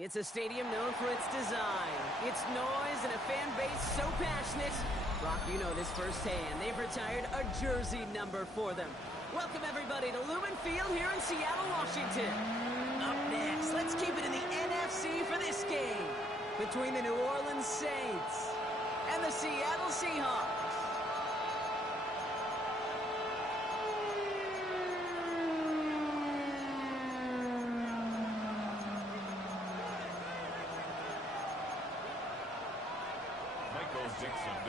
It's a stadium known for its design, its noise, and a fan base so passionate. Brock, you know this firsthand. They've retired a jersey number for them. Welcome, everybody, to Lumen Field here in Seattle, Washington. Up next, let's keep it in the NFC for this game between the New Orleans Saints and the Seattle Seahawks. To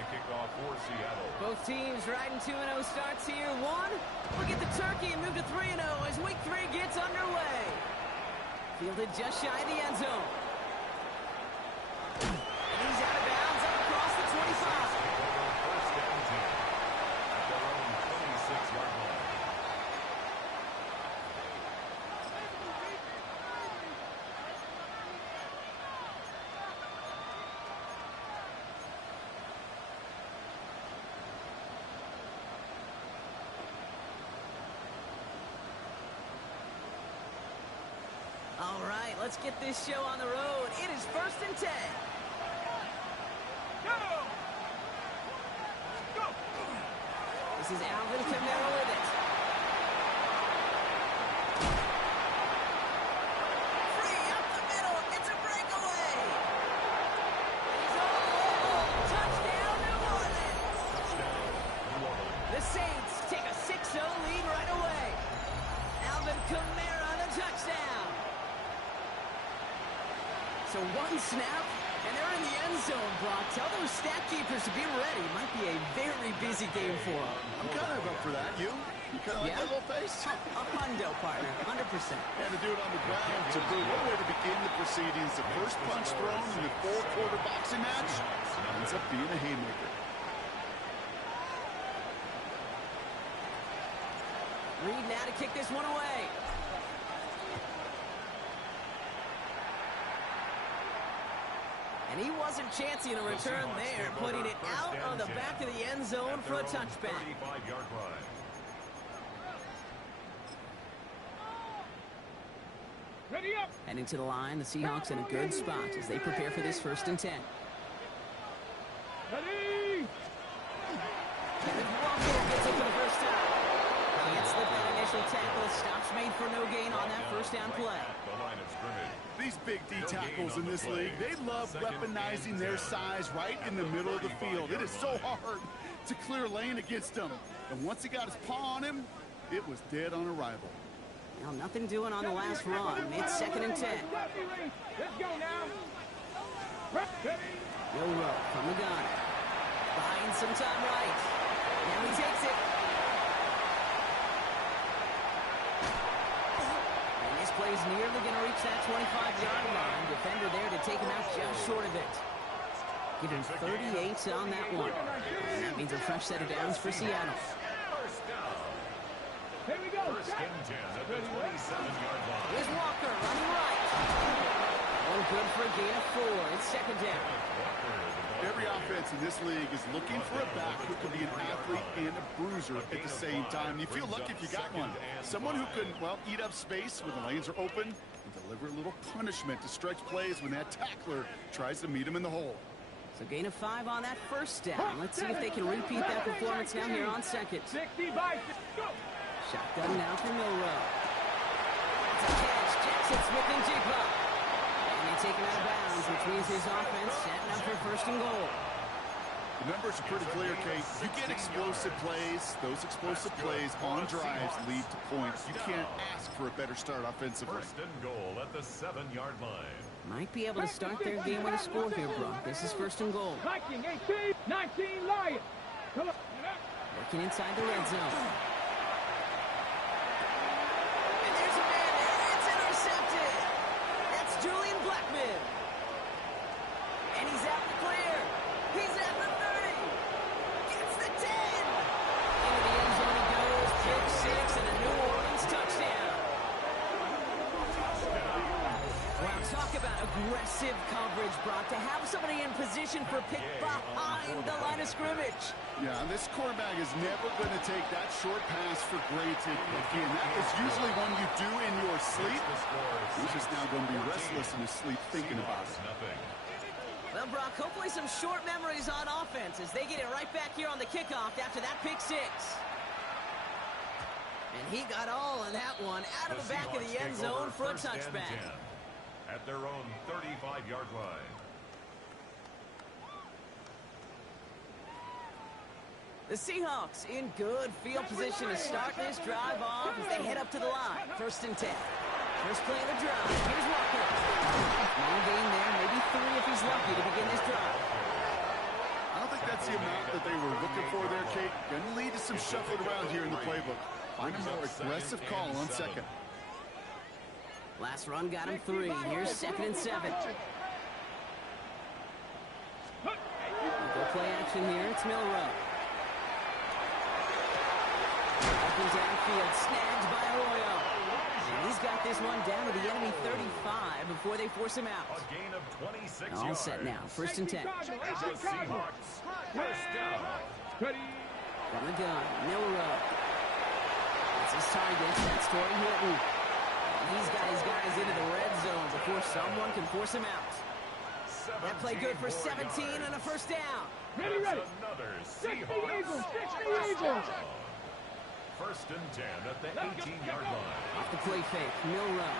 kick off for Seattle. Both teams riding 2-0 starts here. One, we'll get the turkey and move to 3-0 as week 3 gets underway. Fielded just shy of the end zone. And he's out of bounds up across the 25. First down 10 at their own 26-yard line. All right, let's get this show on the road. It is 1st and 10. Go! Go! This is Alvin Kamara with it. Free up the middle. It's a breakaway. He's on the ball. Touchdown, New Orleans. Touchdown, New Orleans. The Saints take a 6-0 lead right away. Alvin Kamara on the touchdown. So one snap, and they're in the end zone, Brock. Tell those stat keepers to be ready. Might be a very busy game for them. I'm kind of up for that. You kind of like that little face? A hundo, partner, 100%. And to do it on the ground, to boot. What a way to begin the proceedings. The first punch thrown in the 4-quarter boxing match ends up being a haymaker. Reed now to kick this one away. And he wasn't chancing a return there, putting it out on the back of the end zone for a touchback. 35-yard line. Ready up! Heading to the line, the Seahawks in a good spot as they prepare for this 1st and 10. Ready! Kevin Walker gets it for the first time. Can't slip that initial tackle. Stops made for no gain on that first down play. The line of scrimmage. These big D tackles in this league, they love weaponizing their size right in the middle of the field. It is so hard to clear lane against him. And once he got his paw on him, it was dead on arrival. Well, nothing doing on the last run. It's 2nd and 10. Let's go now. No row from the gun. Buying some time right. Now he takes it. And this play's nearly going to reach that 25-yard line. Defender there to take him out just short of it. Give him 38 on that one. And that means a fresh set of downs for Seattle. First down. Here we go. First and 10 at the 27-yard line. Here's Walker running right. One good for a gain of 4. It's 2nd down. Every offense in this league is looking for a back who can be an athlete and a bruiser at the same time. You feel lucky if you got one. Someone who can, well, eat up space when the lanes are open and deliver a little punishment to stretch plays when that tackler tries to meet him in the hole. So gain of 5 on that first down. Let's see if they can repeat that performance now here on 2nd. 60 by 6. Go! Shotgun now for Milrow. It's a catch. Jackson Smith and Jigba. And they take him out of bounds, which means his offense setting up for 1st and goal. The numbers are pretty clear, Kate. You get explosive plays. Those explosive plays on drives lead to points. You can't ask for a better start offensively. 1st and goal at the 7-yard line. Might be able to start their game with a score here, Brock. This is 1st and goal. Viking 18, 19 Lions. Come on. Working inside the red zone. And there's a man there. It's intercepted. That's Julian Blackman. And he's out the clear. He's at the 30. Gets the 10. Into the end zone he goes. Pick 6 and a New Orleans touchdown. Wow, talk about aggressive coverage, Brock. Brock, to have somebody in position for a pick behind the line of scrimmage. Yeah, and this quarterback is never going to take that short pass for granted. Again, that is usually one you do in your sleep. He's just now going to be restless in his sleep thinking about it. Well, Brock, hopefully some short memories on offense as they get it right back here on the kickoff after that pick six. And he got all of that one out of the back of the end zone for a touchback. At their own 35-yard line. The Seahawks in good field position to start this drive off as they head up to the line. 1st and 10. First play of the drive. Here's Walker. Long gain there, maybe 3 if he's lucky to begin this drive. I don't think that's the amount that they were looking for there, Kate. Going to lead to some shuffling around here in the playbook. Find a more aggressive call on 2nd. Last run got him 3. Here's 2nd and 7. Go play action here. It's Milrow. Up and downfield, snagged by Arroyo. And he's got this one down to the enemy 35 before they force him out. A gain of 26 All yards. set now. 1st and 10. The Seahawks. First down. From the gun, Milrow. That's his target. That's Torrey Hilton. He's got his guys into the red zone before someone can force him out. That play good for 17 and a first down. Ready. Another Seahawks. 60 First and 10 at the 18-yard line. Off the play fake, Milrow.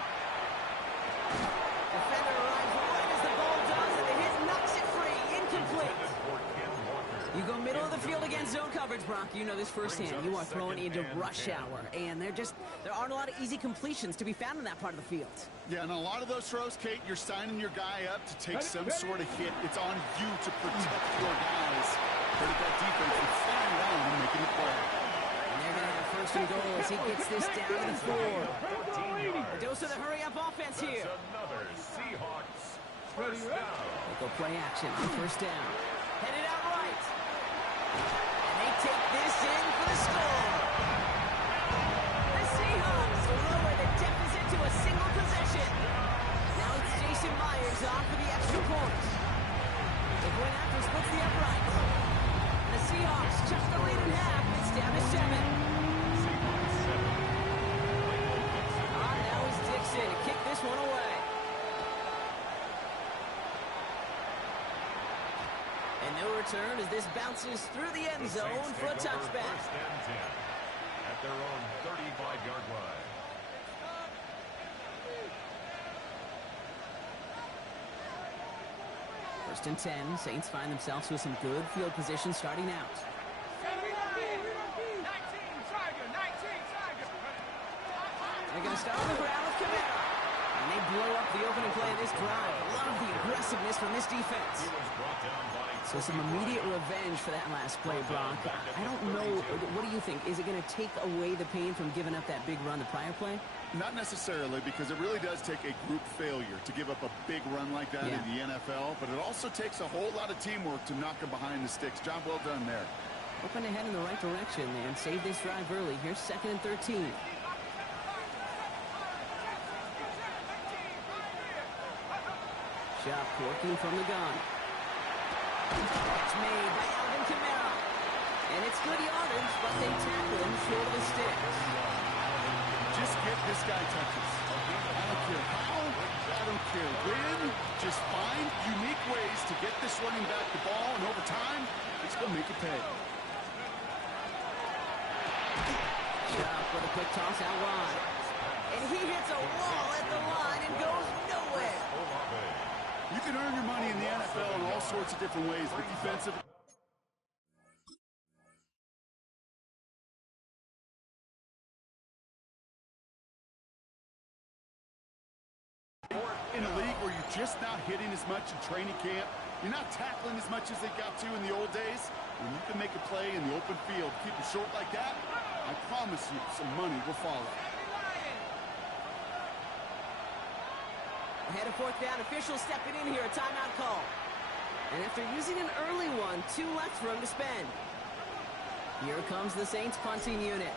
Defender arrives right as the ball does, and the hit knocks it free. Incomplete. You go middle of the field against zone coverage, Brock. You know this firsthand. You are throwing into rush hour, and there aren't a lot of easy completions to be found in that part of the field. Yeah, and a lot of those throws, Kate, you're signing your guy up to take some sort of hit. It's on you to protect your guys. But that defense is flying around and making a play. And they're going to have 1st and goal as he gets this down to the 4. A dose of the hurry-up offense here. Another Seahawks. First down. They go play action on 1st down. Headed out right. And they take this in for the score. The Seahawks lower the deficit to a single possession. Now it's Jason Myers off for the extra point. The point after splits the upright. The Seahawks just the lead in half. It's down to 7. Now it's Dixon to kick this one away. And no return as this bounces through the end zone for a touchback. First and 10 at their own 35-yard line. First and 10. Saints find themselves with some good field position starting out. They're going to start on the ground with Camara. And they blow up the opening play of this drive. Love the aggressiveness from this defense. So some immediate revenge for that last play, Brock. I don't know. What do you think? Is it going to take away the pain from giving up that big run the prior play? Not necessarily, because it really does take a group failure to give up a big run like that in the NFL. But it also takes a whole lot of teamwork to knock them behind the sticks. Job well done there. Hoping to head in the right direction and save this drive early. Here's 2nd and 13. Shot working from the gun. It's made by Alvin Kamara. And it's good yardage, but they tackle him short of the sticks. Just get this guy touches. I don't care how, I don't care when. Just find unique ways to get this running back the ball, and over time, it's going to make it pay. Shot with a quick toss out wide. And he hits a wall at the line and goes nowhere. You can earn your money in the NFL in all sorts of different ways, but defensive... in a league where you're just not hitting as much in training camp, you're not tackling as much as they got to in the old days, when you can make a play in the open field, keep it short like that, I promise you some money will follow. Ahead of 4th down, officials stepping in here, a timeout call. And after using an early one, 2 left for him to spend. Here comes the Saints punting unit.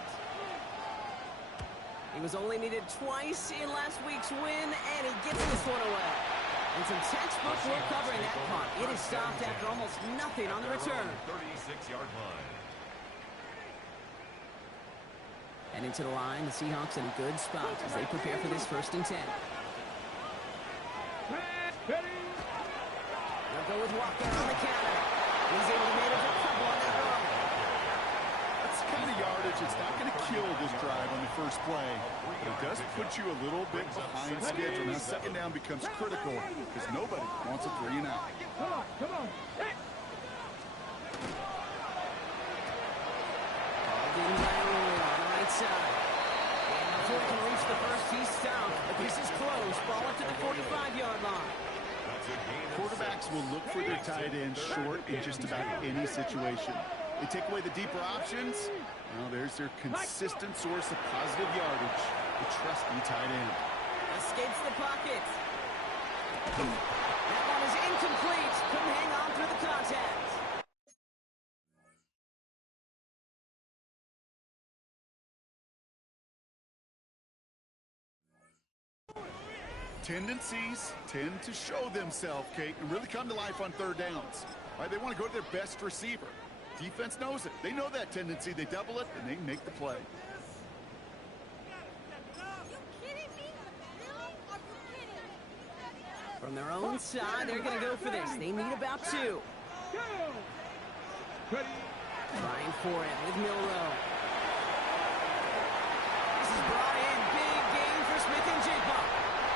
He was only needed twice in last week's win, and he gets this one away. And some textbook work covering that punt. It is stopped after almost nothing on the return. 36-yard line. And into the line, the Seahawks in a good spot as they prepare for this 1st and 10. They'll go with Walker on the counter. He's able to manage a couple on that run. That's the kind of yardage. It's not going to kill this drive on the first play, but it does put you a little bit behind schedule. Now, 2nd down becomes critical because nobody wants a 3 and out. Come on. On the right side. And before he can reach the first, he's stopped. But this is close. Ball up to the 45-yard line. Quarterbacks will look for their tight end short in just about any situation. They take away the deeper options. Well, there's their consistent source of positive yardage, the trusty tight end. Escapes the pocket. That one is incomplete. Couldn't hang on through the contact. Tendencies tend to show themselves, Kate, and really come to life on 3rd downs. Right? They want to go to their best receiver. Defense knows it. They know that tendency. They double it, and they make the play. From their own side, they're going to go for this. They need about 2. Trying for it with Milrow. This is brought in. Big gain for Smith and Jigba.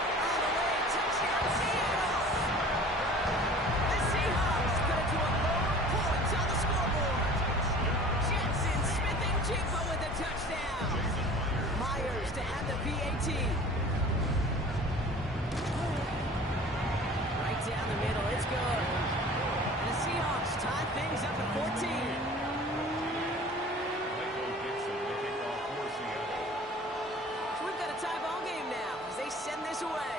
All the way. Touchdown, Seahawks. The Seahawks cut it to a low point on the scoreboard. Jensen, Smith and Jigba with a touchdown. Myers to add the PAT. Right down the middle. It's good. And the Seahawks tie things up at 14. Tie ball game now as they send this away.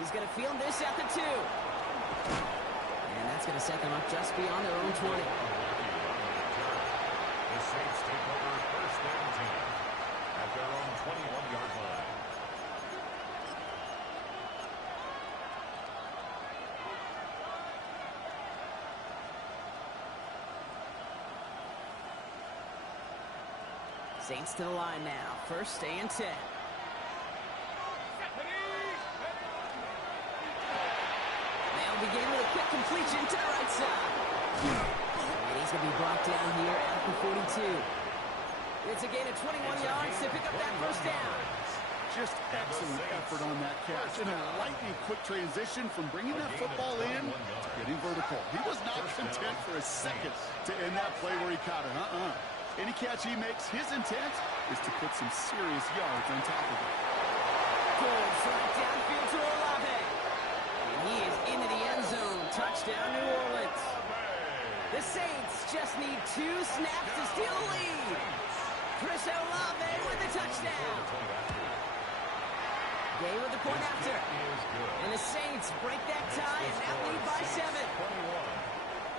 He's going to field this at the 2. And that's going to set them up just beyond their own 20. The Saints take over 1st and 10 at their own 21-yard line. Saints to the line now. 1st and 10. They'll begin with a quick completion to the right side. And he's going to be brought down here at the 42. It's a gain of 21 yards to pick up that 1st down. Just excellent effort on that catch. And a lightning quick transition from bringing that football in to getting vertical. He was not content for a second to end that play where he caught it. Any catch he makes, his intent is to put some serious yards on top of it. Good flat downfield to Olave. And he is into the end zone. Touchdown, New Orleans. The Saints just need 2 snaps to steal a lead. Chris Olave with the touchdown. Gay with the point after. And the Saints break that tie and now lead by 7. 21.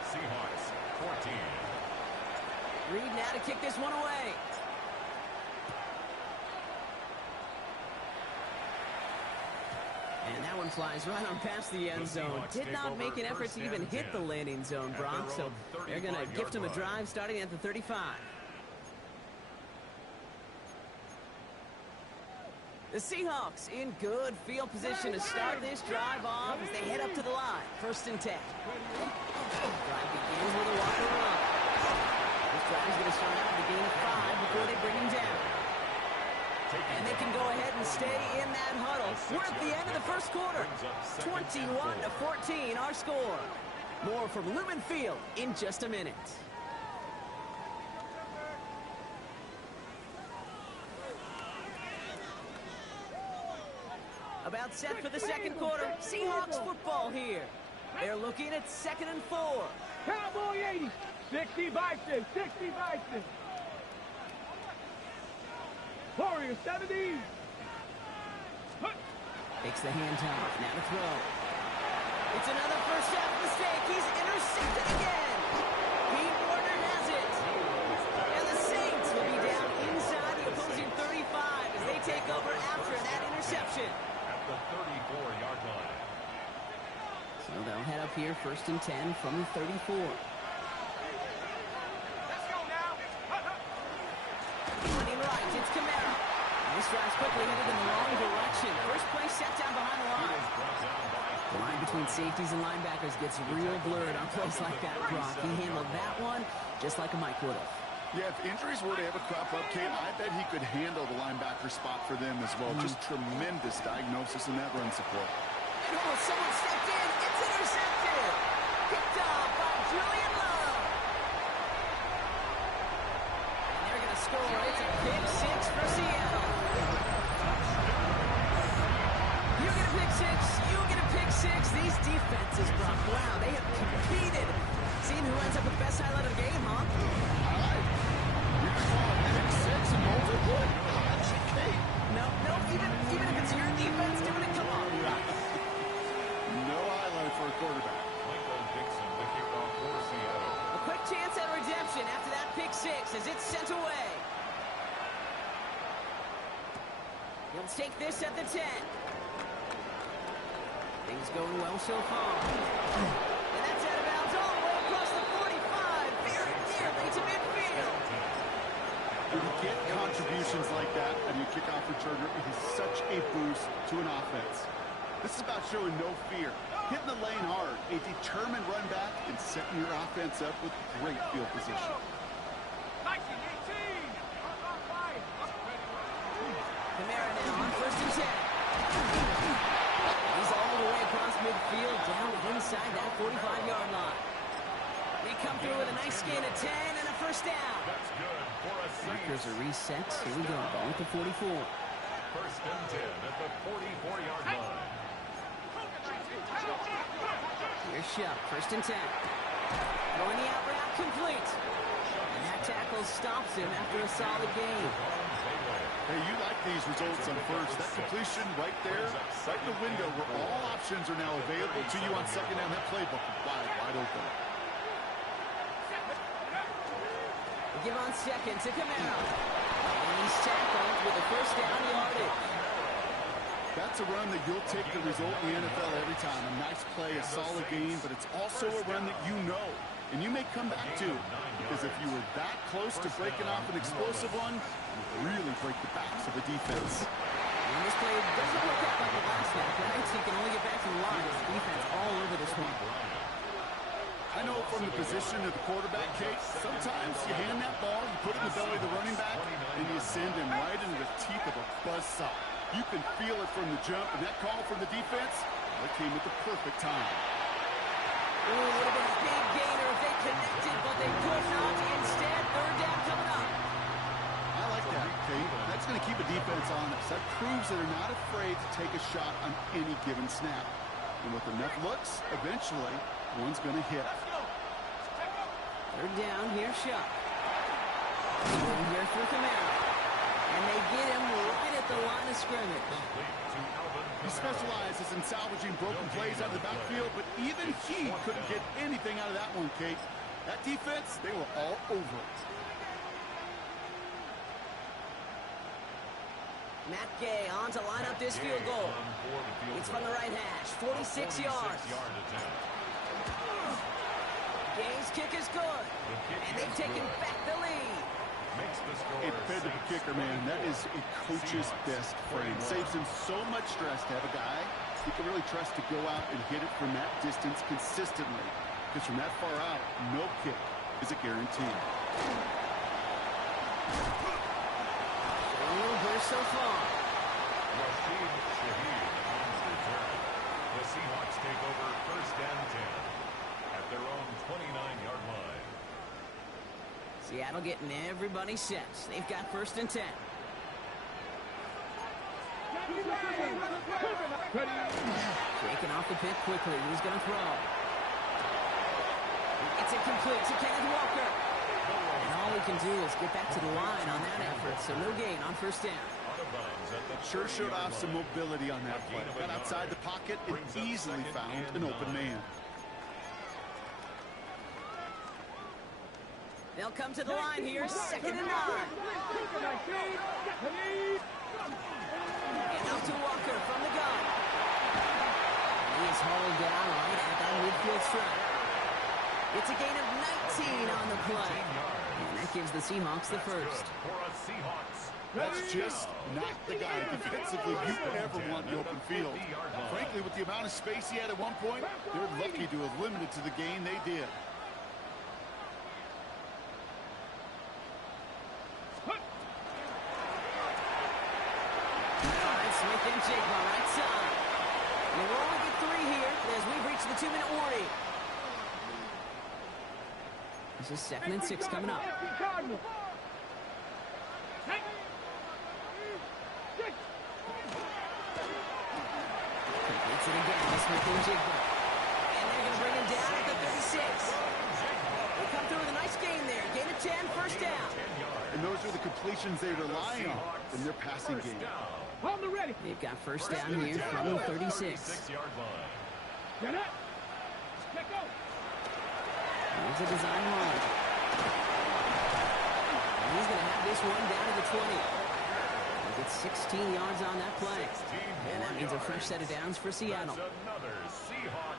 Seahawks 14. Reed now to kick this one away. And that one flies right on past the end zone. Did not make an effort to even hit the landing zone, Brock. So they're going to gift him a drive starting at the 35. The Seahawks in good field position to start this drive off as they head up to the line. 1st and 10. Drive begins with a Walker run. This drive is going to start out with a gain of 5 before they bring him down. And they can go ahead and stay in that huddle. We're at the end of the 1st quarter. 21-14 our score. More from Lumen Field in just a minute. About set for the 2nd quarter. Seahawks football here. They're looking at 2nd and 4. Cowboy 80. 60 Bison. 60 Bison. Warrior 70. Takes the handoff. Now to throw. It's another first half mistake. He's intercepted again. Pete Warner has it. And the Saints will be down inside the opposing 35 as they take over after that interception. At the 34-yard line. So they'll head up here, 1st and 10 from the 34. Running right, it's Camara. This drive's quickly headed in the wrong direction. First play set down behind the line. The line between safeties and linebackers gets real blurred on plays like that, Brock. He handled that one just like a Mike would have. Yeah, if injuries were to ever crop up, Kate, I bet he could handle the linebacker spot for them as well. Just tremendous diagnosis in that run support. And someone stepped in. It's intercepted. Picked off by Julian Love. And they're going to score. It's a pick six for Seattle. You get a pick six. You get a pick six. These defenses, Brock, wow, they have competed. Seeing who ends up with the best highlight of the game, huh? Pick six and multiple? No, even if it's your defense doing it, come on, Brock. No highlight for a quarterback. Michael Dixon, the kickoff for Seattle. A quick chance at redemption after that pick six as it's sent away. He'll take this at the 10. Things going well so far. And that's out of bounds all the way across the 45. Very nearly to midfield. When you get contributions like that and you kick off returner, it is such a boost to an offense. This is about showing no fear, hitting the lane hard, a determined run back, and setting your offense up with great field position. Camara now on 1st and 10. He's all the way across midfield, down inside that 45-yard line. They come through with a nice gain of 10 and a first down. That's good for a Markers are reset. Here we go. Ball at the 44. 1st and 10 at the 44-yard line. Here's Shuck. 1st and 10. Throwing the out route complete. And that tackle stops him after a solid gain. Hey, you like these results on first. That completion right there, right in the window where all options are now available to you on second down. That playbook wide open. Give on second to Camara. And he's tackled with a first down yardage. That's a run that you'll take the result in the NFL every time. A nice play, a solid game, but it's also a run that you know, and you may come back to. Because if you were that close to breaking off an explosive one, you really break the backs of the defense. And this play doesn't look out like the last snap, right? So you can only get back to the line. The defense all over this one. I know from the position of the quarterback, Kate, sometimes you hand that ball, you put it in the belly of the running back, and you send him right into the teeth of a buzzsaw. You can feel it from the jump, and that call from the defense, that came at the perfect time. Ooh, would have been a big gainer if they connected, but they could not. Instead, 3rd down coming up. I like that, Kate. That's going to keep a defense honest. That proves that they're not afraid to take a shot on any given snap. And with enough looks, eventually, one's going to hit. 3rd down, here's Shuck. Here for Camara. And they get him right at the line of scrimmage. He specializes in salvaging broken plays out of the backfield, but even he couldn't get anything out of that one, Kate. That defense, they were all over it. Matt Gay on to line up this field goal. It's from the right hash, 46 yards. Gay's kick is good, and they've taken back the lead. A dependable kicker, man. That is a coach's best friend. Saves him so much stress to have a guy he can really trust to go out and hit it from that distance consistently. Because from that far out, no kick is a guarantee. A little burst so far. Rashid Shaheed on return. The Seahawks take over 1st and 10 at their own 29-yard line. Seattle getting everybody set. They've got 1st and 10. Shaking off the pick quickly. He's going to throw. It's incomplete to Kenneth Walker. And all he can do is get back to the line on that effort. So no gain on 1st down. Sure showed off some mobility on that play. Got outside the pocket and easily found an open man. They'll come to the line here, 2nd and 9. And Out to Walker from the gun. He is hauled down right at that midfield stripe. It's a gain of 19 on the play. And that gives the Seahawks the first. That's just not the guy defensively you would ever want in the open field. Frankly, with the amount of space he had at one point, they're lucky to have limited to the gain they did. Smith and Jigba right side. And we'll only get 3 here as we've reached the 2-minute warning. This is 2nd and 6 coming up. Completes it again to Smith and Jigba. And they're going to bring him down at the 36. They come through with a nice gain there. Gain of 10, first down. And those are the completions they rely on in their passing game. On the ready. They've got first down here from the 36. Get up. Let go. There's a design run. And he's going to have this one down to the 20. He'll get 16 yards on that play. And that means a fresh set of downs for Seattle.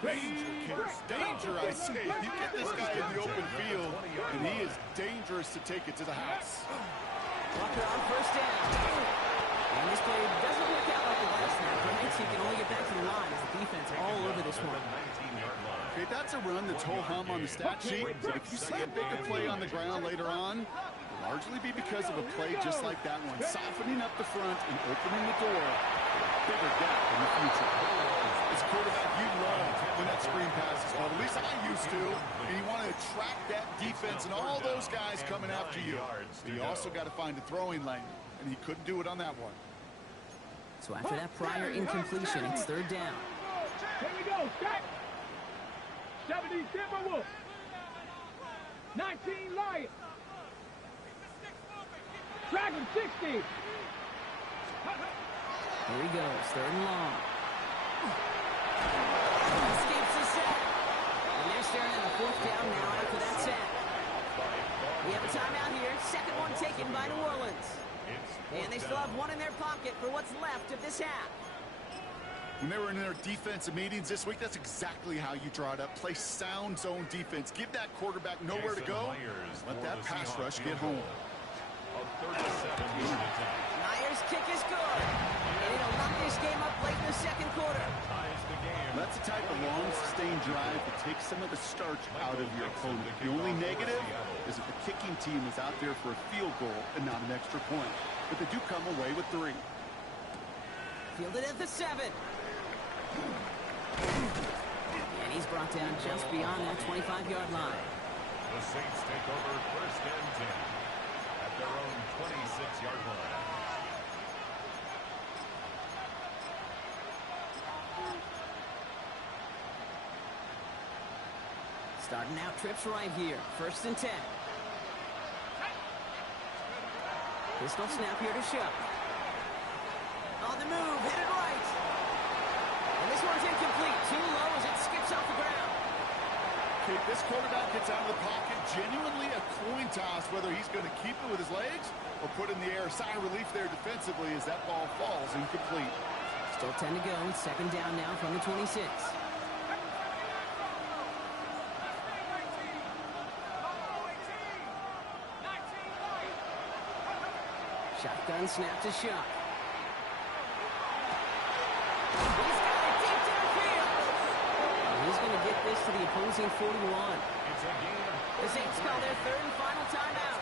Danger, I say. You get this guy in the open field, and he is dangerous to take it to the house. Walker on first down. And this play doesn't work out like the last snap. Perhaps he can only get back to the line as the defense all over this one. Okay, that's a run that's ho-hum on the stat sheet, but if you see a bigger play on the ground later on, it'll largely be because of a play just like that one, softening up the front and opening the door for a bigger gap in the future. As a quarterback, you love when that screen passes, well, at least I used to, and you want to attract that defense and all those guys coming after you. But you also got to find a throwing lane, and he couldn't do it on that one. So after that prior incompletion, it's 3rd down. Here we go. Stop. 70 Timberwolves. 19 Lions. Dragon 60. Here he goes, 3rd and long. Escapes the sack. And they're staring at a 4th down now after that sack. We have a timeout here. 2nd one taken by New Orleans. And they still have one in their pocket for what's left of this half. When they were in their defensive meetings this week, that's exactly how you draw it up. Play sound zone defense. Give that quarterback nowhere to go. Let that pass rush get home. Myers' kick is good. And it'll knock this game up late in the 2nd quarter. That's the type of long, sustained drive that takes some of the starch out of your opponent. The only negative is that the kicking team is out there for a field goal and not an extra point. But they do come away with 3. Fielded at the 7. And he's brought down just beyond that 25-yard line. The Saints take over 1st and 10 at their own 26-yard line. Starting out trips right here. 1st and 10. Pistol snap here to Shuck. On the move, hit it right. And this one's incomplete. Too low as it skips off the ground. Okay, this quarterback gets out of the pocket. Genuinely a coin toss whether he's going to keep it with his legs or put in the air. Sigh of relief there defensively as that ball falls incomplete. Still 10 to go. 2nd down now from the 26. Shotgun snap to Shuck. He's got it deep downfield. He's going to get this to the opposing 41. The Saints call their 3rd and final timeout.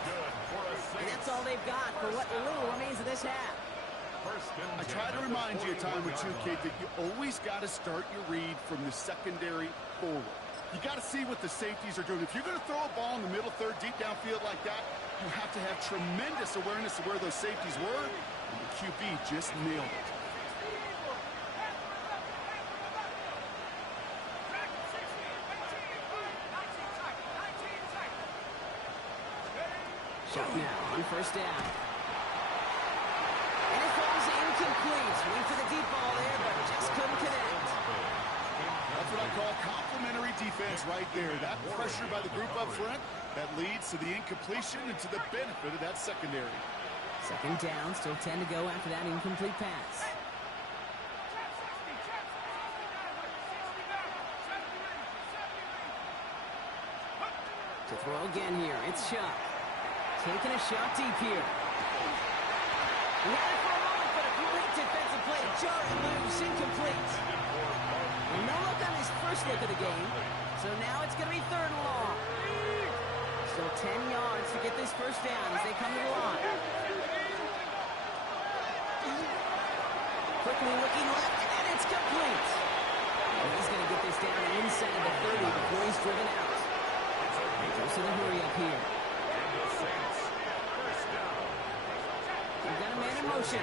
And that's all they've got for what little remains of this half. I try to remind you a time or two, Kate, that you always got to start your read from the secondary forward. You got to see what the safeties are doing. If you're going to throw a ball in the middle third, deep downfield like that, you have to have tremendous awareness of where those safeties were, and the QB just nailed it. Shot now on 1st down. And it falls incomplete. Went for the deep ball there, but just couldn't connect. That's what I call complimentary defense right there. That pressure by the group up front, that leads to the incompletion and to the benefit of that secondary. 2nd down, still 10 to go after that incomplete pass. To throw again here, it's Shuck. Taking a shot deep here. He had it for a moment, but a great defensive play. Jarring loose, incomplete. And no look on his first look of the game. So now it's going to be 3rd and long. Still 10 yards to get this first down as they come to the line. Quickly looking left, and it's complete. And he's going to get this down inside of the 30 before he's driven out. He goes to the hurry up here. We've got a man in motion.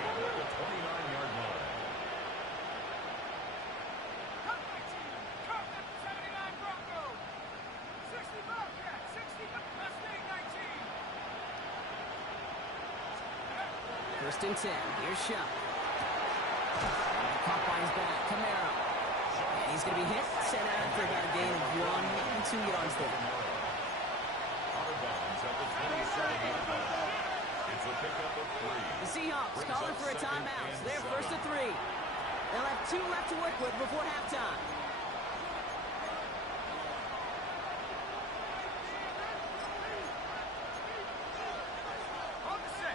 First and 10. Here's Shuck. Caught by his back. Camaro. And he's going to be hit. Sent out after about a gain of 1 and 2 yards there. Out of bounds at the 27-yard line. It's a pickup of 3. The Seahawks calling for a timeout. So they're first and 3. They'll have 2 left to work with before halftime.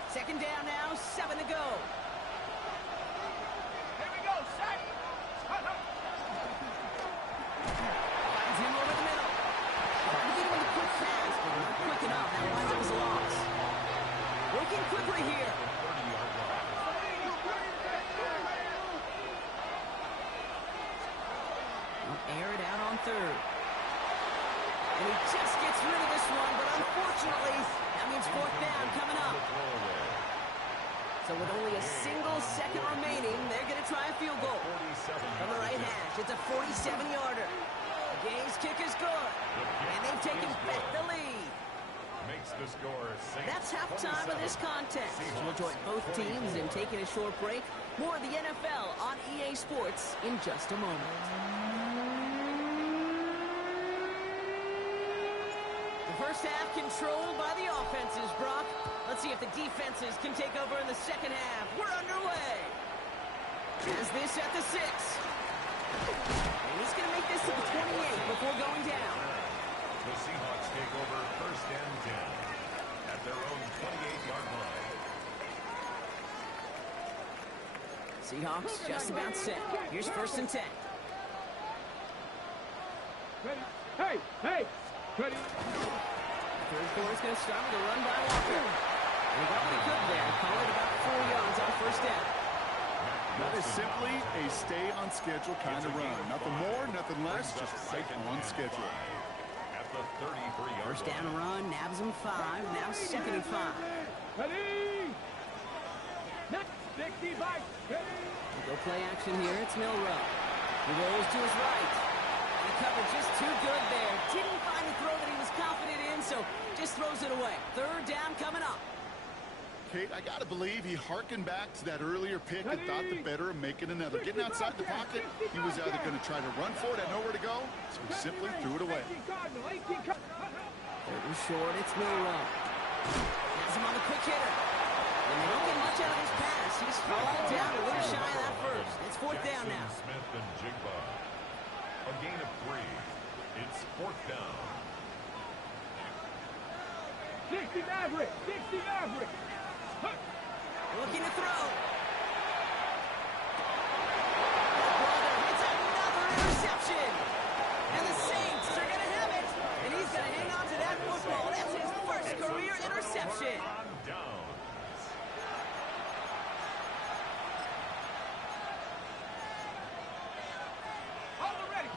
Second down now, 7 to go. Here we go, set. Finds him over the middle. Trying to get him with a quick pass, but not quick enough. That winds up as a loss. Working quickly here. He'll air it out on 3rd. And he just gets rid of this one, but unfortunately, that means 4th down coming up. So with only a single second remaining, they're going to try a field goal. From the right hash, it's a 47-yarder. The Game's kick is good, and they've taken back the lead. Makes the score That's halftime of this contest. We'll join both teams in taking a short break. More of the NFL on EA Sports in just a moment. The first half controlled by the offenses, Brock. Let's see if the defenses can take over in the second half. We're underway. Here's this at the 6. And he's going to make this to the 28 before going down. The Seahawks take over first and 10 at their own 28-yard line. Seahawks just about set. Here's first and 10. Ready? Hey, hey, ready? Third quarter's going to start with a run by Walker. And he got what he could there. Call it about 4 yards on first down. That is simply a stay on schedule kind of run. Nothing more, nothing less, just right on schedule. At the 33-yard First down run, nabs him 5. Now second and 5. Ready? Next, 65, ready? Go play action here. It's Milrow. He rolls to his right. The cover just too good there. Didn't find the throw that he was confident in, so just throws it away. Third down coming up. Kate, I got to believe he hearkened back to that earlier pick and thought the better of making another. Getting outside the pocket, he was either going to try to run for it, had nowhere to go, so he simply threw it away. Third and short, it's Milrow. Has him on the quick hitter. And they don't get much out of his pass. He's fallen down a little shy of that first. It's 4th down now. Smith and Jigba. A gain of 3. It's 4th down. 60 Maverick, 60 Maverick. Looking to throw. Brother hits another interception. And the Saints are going to have it. And he's going to hang on to that football. That's his first career interception.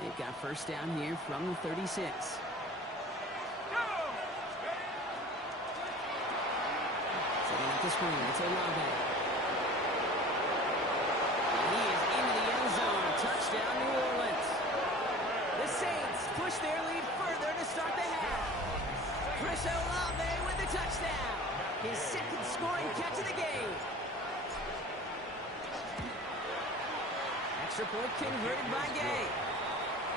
They've got first down here from the 36. Setting up the screen. It's Olave. He is into the end zone. Touchdown, New Orleans. The Saints push their lead further to start the half. Chris Olave with the touchdown. His second scoring catch of the game. Extra point converted by Gay.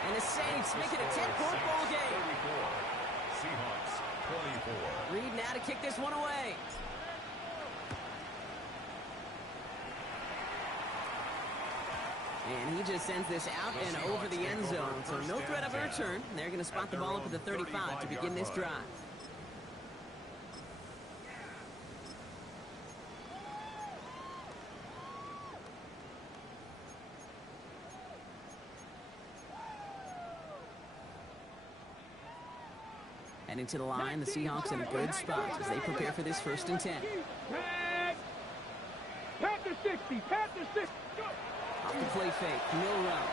And the Saints make it a 10-point ball game. 34. Seahawks 24. Reed now to kick this one away. And he just sends this out and over the end zone. So no threat of a return. They're going to spot the ball up at the 35 to begin this drive. Heading to the line, the Seahawks in a good spot as they prepare for this 1st and 10. Pat the 60, pat the 60. Off the play fake, Milrow.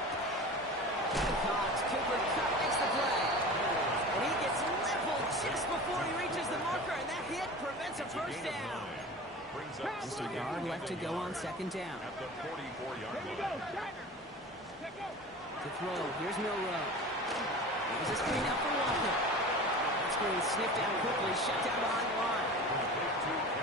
Cox, Cooper Cup makes the play. And he gets leveled just before he reaches the marker, and that hit prevents a 1st down. Just a yard left to go on 2nd down. At the 44-yard line. To throw, here's Milrow. There's a screen out for Walker. That screen sniffed out quickly, shut down behind the line.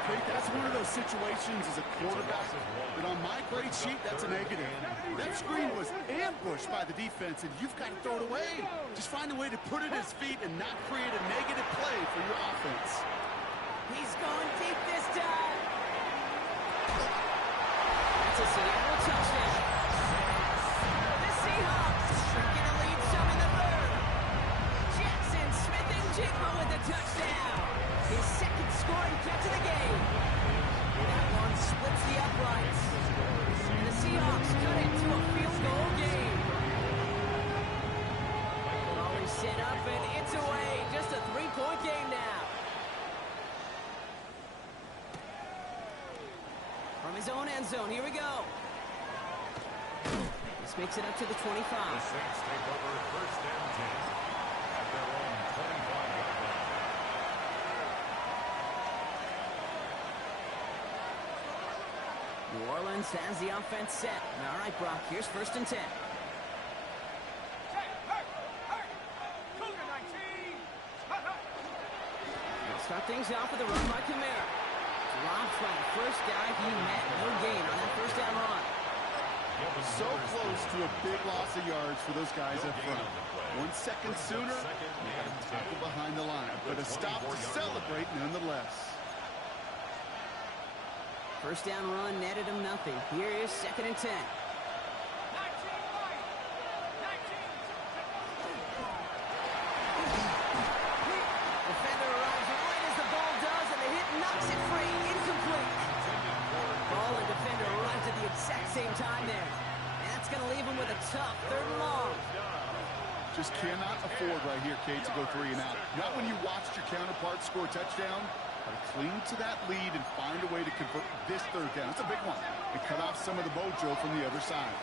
Kate, that's one of those situations as a quarterback that on my grade sheet, that's a negative. That screen was ambushed by the defense, and you've got to throw it away. Just find a way to put it at his feet and not create a negative play for your offense. He's going deep this time. That's a Seattle touchdown. The Seahawks shrinking a lead some in the 3rd. Jackson Smith and Jigma with the touchdown. His 2nd scoring catch of the game. That one splits the uprights. And the Seahawks cut it to a field goal game. Always set up and it's away. Just a 3-point game now. From his own end zone, here we go. This makes it up to the 25. The Saints take over 1st and 10 at their own 25-yard line. New Orleans has the offense set. All right, Brock, here's 1st and 10. They'll start things off with a run by Kamara. Dropped by the first guy he met. No gain on that 1st down run. So close to a big loss of yards for those guys up front. 1 second sooner, they got to tackle behind the line. But a stop to celebrate nonetheless. 1st down run netted him nothing. Here is 2nd and 10. Defender arrives right as the ball does, and the hit knocks it free. Incomplete. Ball and defender arrives at the exact same time there. And that's going to leave him with a tough 3rd and long. Just cannot afford right here, Kate, to go 3 and out. Not when you watched your counterpart score a touchdown. Got to cling to that lead and find a way to convert this 3rd down. It's a big one. And cut off some of the mojo from the other side.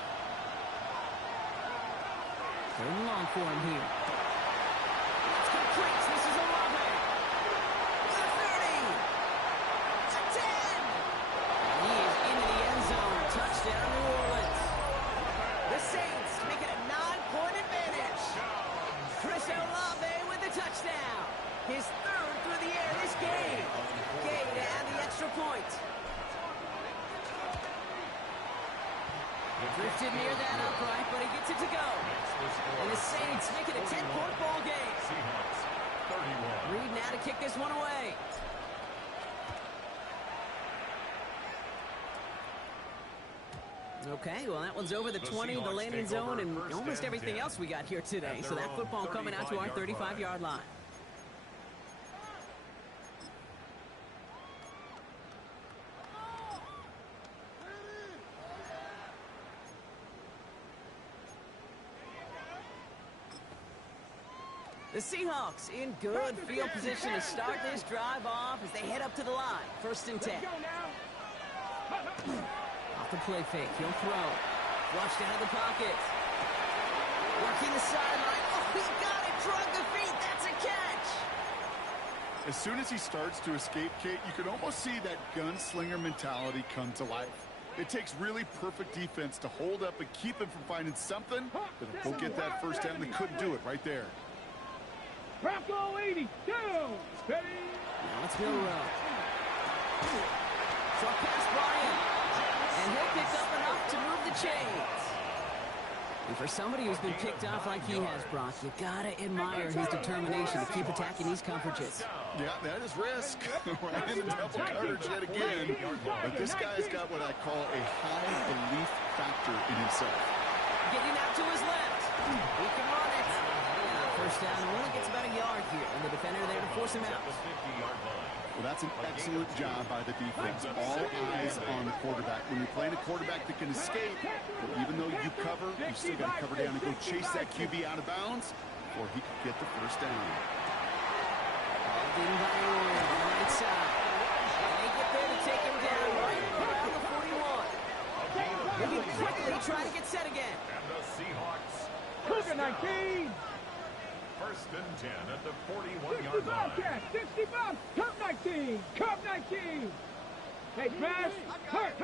3rd and long for him here. It's complete. This is Olave. To the 30. To 10. He is into the end zone. Touchdown, New Orleans. The Saints make it a 9-point advantage. Chris Olave with the touchdown. His 3rd through the air this game. Gay to add the extra point. Drifted near that upright, but he gets it to go. And the Saints make it a 10-point ball game. Seahawks 31. Reed now to kick this one away. Okay, well, that one's over the 20, the landing zone, and almost everything else we got here today. So that football coming out to our 35-yard line. The Seahawks in good field position to start this drive off as they head up to the line. 1st and 10. Off the play fake, he'll throw. Flushed out of the pocket. Working the sideline. Oh, he got it. Drug the feet. That's a catch. As soon as he starts to escape, Kate, you can almost see that gunslinger mentality come to life. It takes really perfect defense to hold up and keep him from finding something that'll go get that 1st down. They couldn't do it right there. Bronco 82. Ready? Now it's Milrow. Short pass Bryant. And he'll pick up enough to move the chains. And for somebody who's been picked off like he has, Brock, you gotta admire his determination to keep attacking these coverages. Yeah, that is risk. Right in the double coverage yet again. But this guy's got what I call a high belief factor in himself. Getting out to his left. He can run it. 1st down, only gets about a yard here, and the defender there to force him out. Well, that's an excellent job by the defense. All eyes on the quarterback. When you're playing a quarterback that can escape, well, even though you cover, you still got to cover down and go chase that QB out of bounds, or he could get the 1st down. Leading by a win on the right side. And they get there to take him down right around the 41. They can quickly try to get set again. And the Seahawks. Cougar 19. First and 10 at the 60 41-yard line. Bobcats. 60 Bob. Cup 19. Cup 19. Hey, smash. Hurt.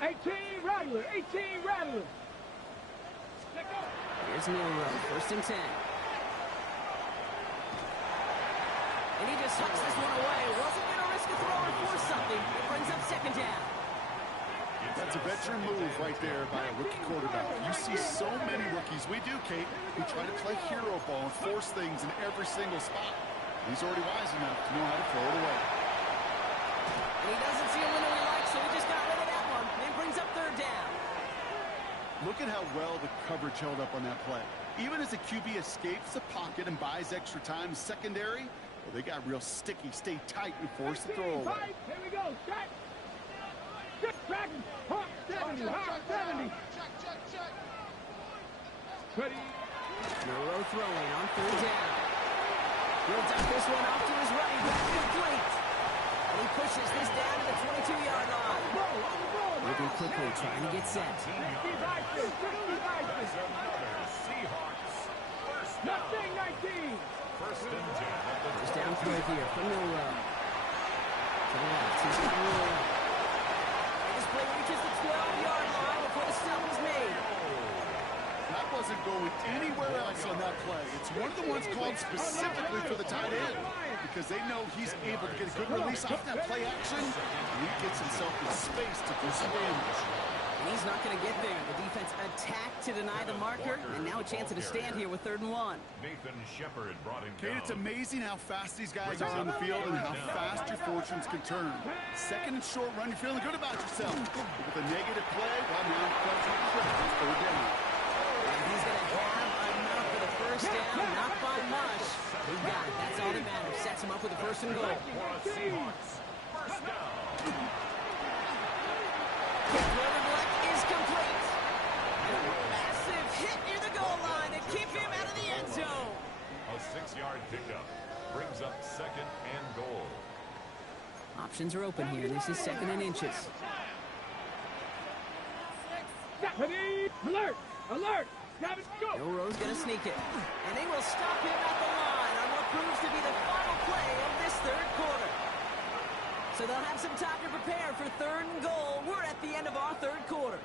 18 Rattler. 18 Rattler. Here's Nero, first and 10. And he just hucks this one away. Wasn't going to risk a throw or force something. It brings up second down. That's a veteran move right there by a rookie quarterback. You see so many rookies, we do, Kate, who try to play hero ball and force things in every single spot. He's already wise enough to know how to throw it away. And he doesn't see a window he likes, so he just got rid of that one. And brings up third down. Look at how well the coverage held up on that play. Even as the QB escapes the pocket and buys extra time secondary, well, they got real sticky, stay tight, and force the throw away. Here we go. Check. Tracking. Hawk 70. Hawk 70. Ready. Nero throwing on third down. He'll duck this one off to his running back, complete. And he pushes this down to the 22-yard line. Moving quickly, trying to get set. 60 Vikings. 60 Vikings. Seahawks. First down. Nothing 19. First and 10 at the First down throw here from Nero. To the left, he's got Nero. This play reaches the 12-yard line before the stop is made. That wasn't going anywhere else on that play. It's one of the ones called specifically for the tight end because they know he's able to get a good release off that play action, and he gets himself in space to do some damage. And he's not going to get there. The defense attacked to deny the marker, and now a chance at a stand here with 3rd and 1. Nathan Shepard brought him Kate, down. it's amazing how fast these guys are on the field and how fast your fortunes can turn. Second and short run, you're feeling good about yourself. With a negative play, well, now it comes with the critical 3rd down. And he's going to have enough for the first down, not by much. He got it. That's all that matters. Sets him up with a 1st and goal. Seahawks. First down. Quarterback is complete. And a massive hit near the goal line to keep him out of the end zone. A 6-yard pickup brings up 2nd and goal. Options are open here. This is 2nd and inches. Ready. Alert. Alert. Grab it. Go. Noro's going to sneak it. And they will stop him at the line on what proves to be the final play of this 3rd quarter. So they'll have some time to prepare for 3rd and goal. We're at the end of our 3rd quarter.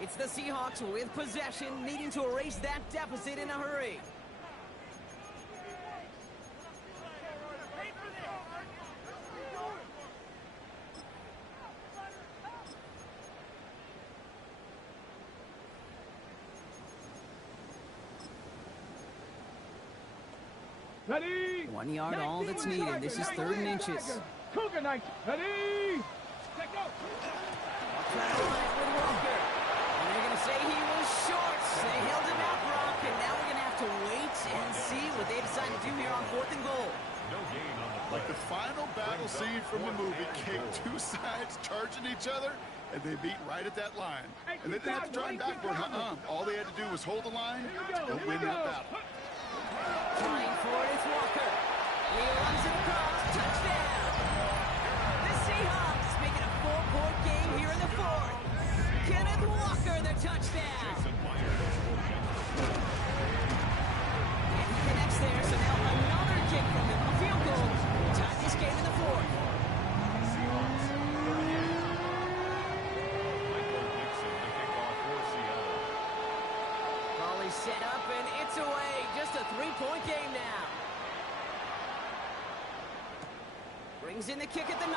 It's the Seahawks with possession, needing to erase that deficit in a hurry. Ready. 1 yard, all that's needed. This is 3rd and inches. Cougar 19. Ready. Let go. Trying to run it with Walker. And they're going to say he was short. They held him out, Brock, and now we're going to have to wait and see what they decide to do here on 4th and goal. No gain on the play. Like the final battle scene from the movie, Kate, 2 sides charging each other, and they meet right at that line. And they didn't have to drive backward. All they had to do was hold the line and win that battle. Trying for it, it's Walker. He runs it across. Touchdown. The Seahawks making a 4-point game here in the 4th. Kenneth Walker, the touchdown. And he connects there, so now another kick from him. A field goal. Tie this game in the 4th. Ball is set up, and it's away. Just a 3-point game now. Brings in the kick at the 9.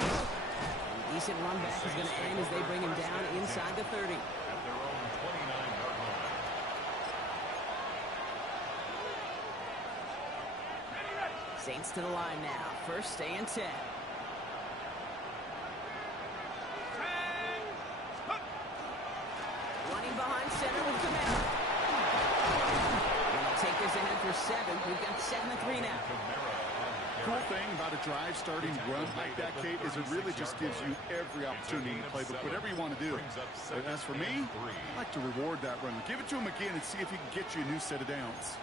A decent run back is going to end as they bring him down inside the 30. At their own 29-yard line. Saints to the line now. 1st and 10. Running behind center with Camara. And they'll take this ahead for 7. We've got 7-3 now. Camara on the Cool thing about a drive starting run like that, Kate, is it really just gives you every opportunity to play whatever you want to do. But as for me, I like to reward that run. Give it to him again and see if he can get you a new set of downs.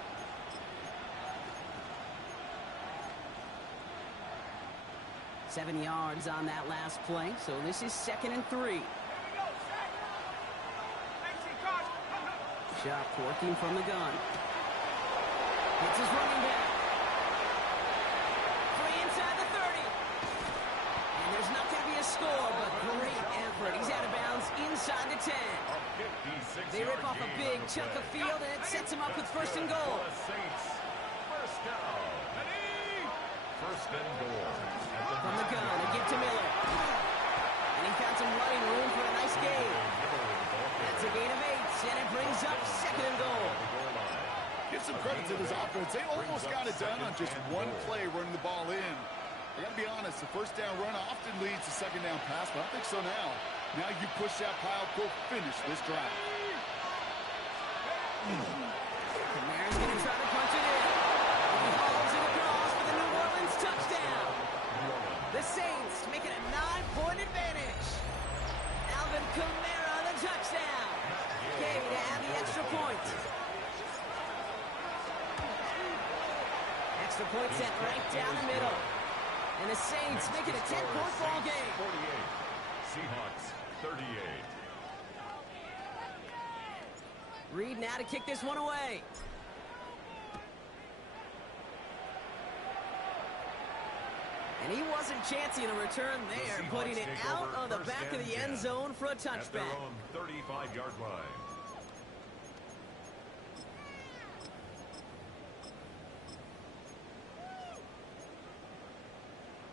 Seven yards on that last play, so this is 2nd and 3. Shot working from the gun. Hits his running back. Free inside the 30. And there's not going to be a score, but great effort. He's out of bounds inside the 10. They rip off a big chunk of field, and it sets him up with 1st and goal. First down. First and goal. From the gun, a give to Miller. And he found some running room for a nice gain. That's a gain of 8, and it brings up 2nd and goal. Give some credit to this offense. They almost got it done on just one play running the ball in. I got to be honest, the 1st down run often leads to 2nd down pass, but I don't think so now. Now you push that pile, go finish this drive. Kamara's going to try to punch it in. He follows it across for the New Orleans touchdown. The Saints make it a 9-point advantage. Alvin Kamara, the touchdown. Gave to add the extra point. Extra point set right down the middle. And the Saints make it a 10-point ball game. 48. Seahawks 38. Reed now to kick this one away. And he wasn't chancing a return there, putting it out on the back of the end zone for a touchback. At their own 35-yard line.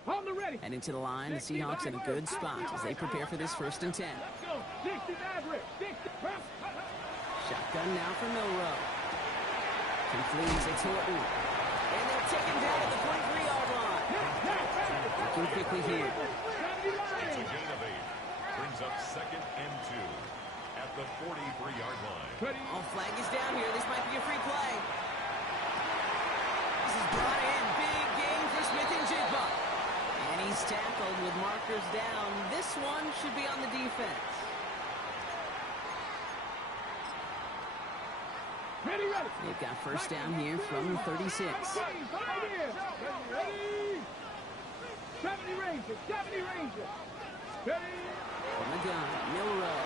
On the ready. And into the line, the Seahawks in a good spot as they prepare for this 1st and 10. Let's go. 60 average. 60. Shotgun now for Milrow. Completes it to Horton. And they'll take him down at the 43-yard line. Looking quickly here. It's a gain of 8. Brings up 2nd and 2 at the 43-yard line. All flag is down here. This might be a free play. This is brought in. Big game for Smith and Jigba. And he's tackled with markers down. This one should be on the defense. Ready, ready. They've got 1st down here from the 36. Ready. 70 Rangers. 70 Rangers. Ready. From the gun, Milrow.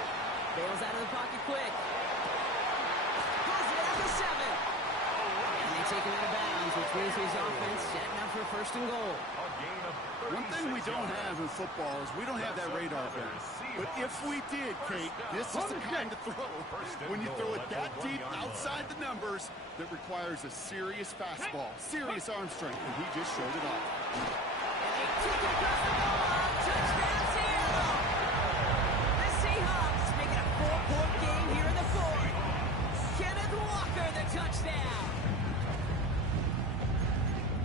Bails out of the pocket quick. Has it at the 7. And they take him out of bounds, which means his offense setting up for 1st and goal. One thing we don't have in football is we don't have that radar gun. But if we did, Kate, this is the kind of throw when you throw it that deep outside the numbers that requires a serious fastball, serious arm strength, and he just showed it off. And they kick it across the goal line. Touchdown, Seattle! The Seahawks make it a 4-point game here in the 4th. Kenneth Walker, the touchdown.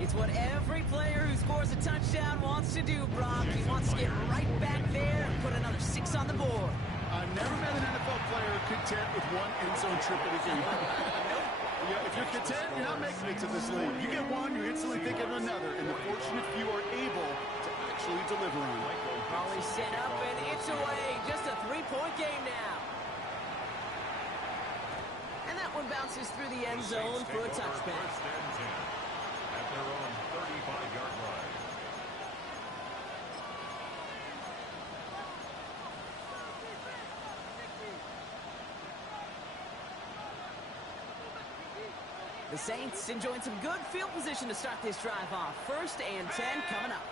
It's what every player who scores a touchdown wants to do, Brock. He wants to get right back there and put another 6 on the board. I've never met an NFL player content with one end zone trip in a game. Yeah, if you're content, you're not making it to this league. You get one, you're instantly thinking of another, and the fortunate few are able to actually deliver on it. Ball is set up, and it's away. Just a 3-point game now. And that one bounces through the end zone for a touchback. At their own 35-yard line. The Saints enjoying some good field position to start this drive off. 1st and 10 coming up.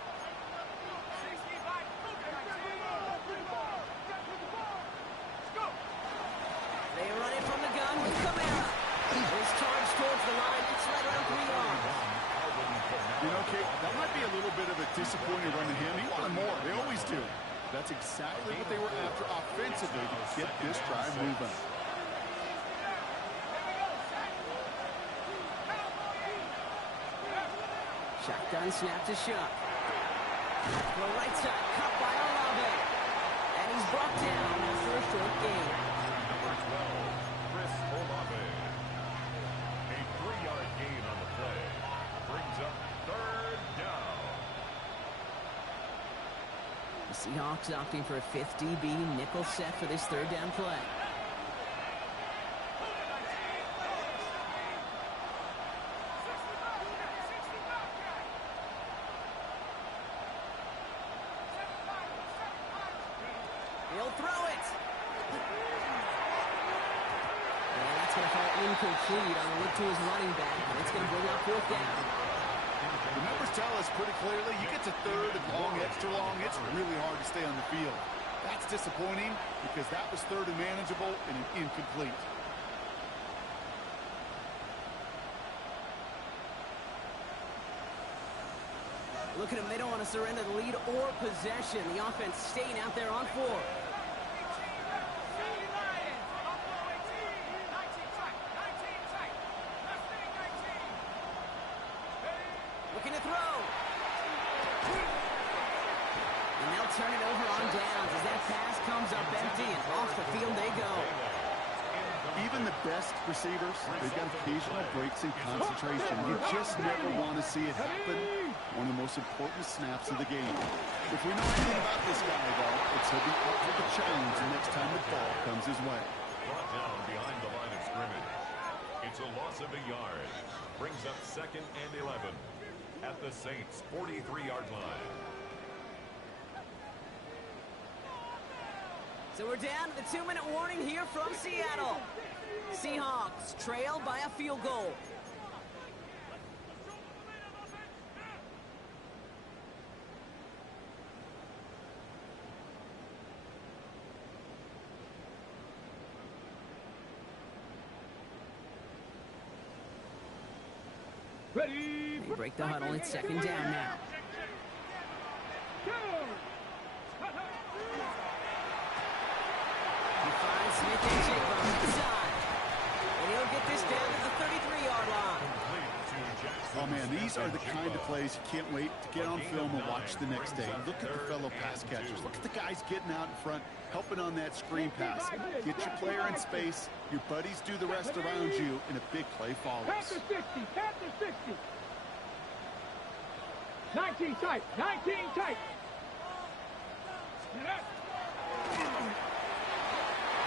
They run it from the gun with Kamara. His charge towards the line. It's right around 3 yards. You know, Kate, that might be a little bit of a disappointing run to him. He wanted more. They always do. That's exactly what they were after offensively to get this drive moving. Shotgun snap to Shuck. The right side cut by Olave. And he's brought down after a short gain. Number 12, Chris Olave. A 3-yard gain on the play. Brings up 3rd down. Seahawks opting for a 5th DB nickel set for this third down play. He'll throw it. And that's going to fall incomplete on a look to his running back. And it's going to bring up 4th down. The numbers tell us pretty clearly, you get to 3rd and long, extra long, it's really hard to stay on the field. That's disappointing because that was 3rd and manageable and an incomplete. Look at him, they don't want to surrender the lead or possession. The offense staying out there on 4. Looking to throw. And they'll turn it over on downs as that pass comes up empty and off the field they go. Even the best receivers, they've got occasional breaks in concentration. You just never want to see it happen. One of the most important snaps of the game. If we know anything about this guy, though, it's he'll be up for the challenge the next time the ball comes his way. Brought down behind the line of scrimmage. It's a loss of a yard. Brings up 2nd and 11 at the Saints' 43-yard line. So we're down to the 2-minute warning here from Seattle. Seahawks trail by a field goal. Ready. They break the huddle. It's 2nd down now. He finds Smith and Jigba on the side. And he'll get this down to the 33-yard line. Oh, man, these are the kind of plays you can't wait to get on film and watch the next day. Look at the fellow pass catchers. Look at the guys getting out in front, helping on that screen pass. Get your player in space, your buddies do the rest around you, and a big play follows. Panther 60, Panther 60. 19 tight, 19 tight. And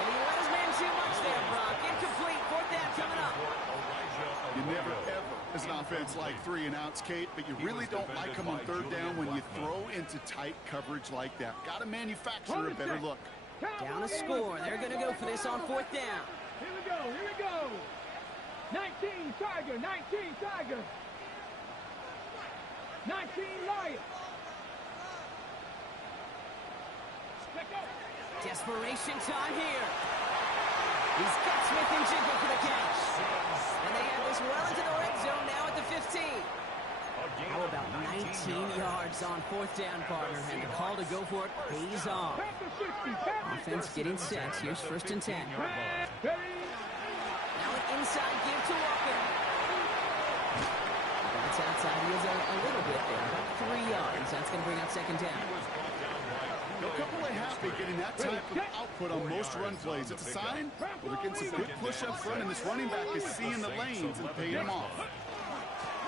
he let his man too much there, Brock. Incomplete. 4th down coming up. You never, ever, as an offense, like 3-and-outs, Kate, but you really don't like them on 3rd down when you throw into tight coverage like that. Got to manufacture a better look. Down a score. They're going to go for this on 4th down. Here we go, here we go. 19 Tiger, 19 Tiger. 19 Lion. Desperation time here. He's got Smith and Jigba for the catch. And they have this well into the red zone now at the 15. How about 19 yards on 4th down, partner? And the call to go for it pays off. Offense getting set. Here's 1st and 10. Now an inside give to Walker. That's outside. He is a little bit there. About 3 yards. That's going to bring up 2nd down. They'll come away happy getting that type of output on most run plays. It's a sign well, they're getting some good push up front, and this running back is seeing the lanes and paying them off.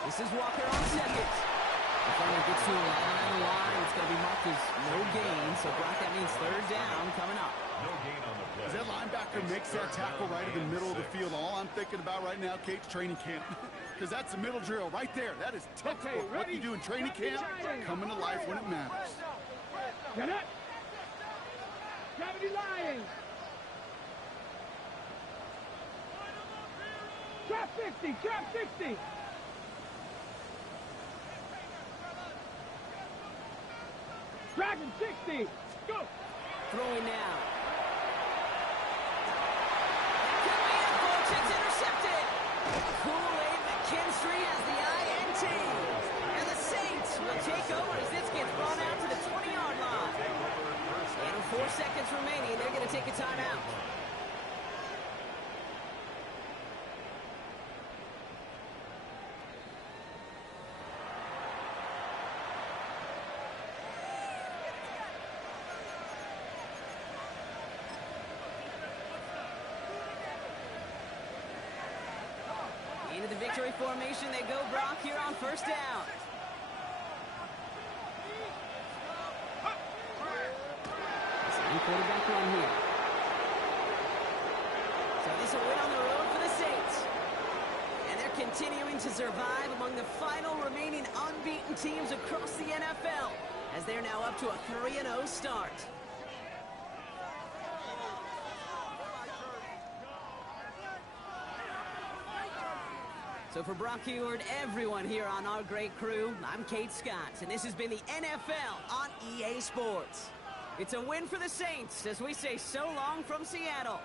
This is Walker on 2nd. If Runner gets to around the line, it's going to be marked as no gain. So, Brock, that means 3rd down coming up. No gain on the play. As that linebacker makes that tackle right in the middle of the field, all I'm thinking about right now, Kate's training camp. Because that's the middle drill right there. That is textbook. What you do in training camp, coming to life when it matters. Get it. Gravity Lions. Trap 60, trap 60. Dragon 60. Go. Throwing now. Coming in, folks. It's intercepted. Kool-Aid McKinstry has the INT. And the Saints will take over as this gets brought out to the 20-yard line. And 4 seconds remaining. They're going to take a timeout. Into the victory formation they go, Brock, here on 1st down. One quarterback run here. So this will win on the road for the Saints. And they're continuing to survive among the final remaining unbeaten teams across the NFL, as they're now up to a 3-0 start. So for Brock Huard, everyone here on our great crew, I'm Kate Scott, and this has been the NFL on EA Sports. It's a win for the Saints as we say so long from Seattle.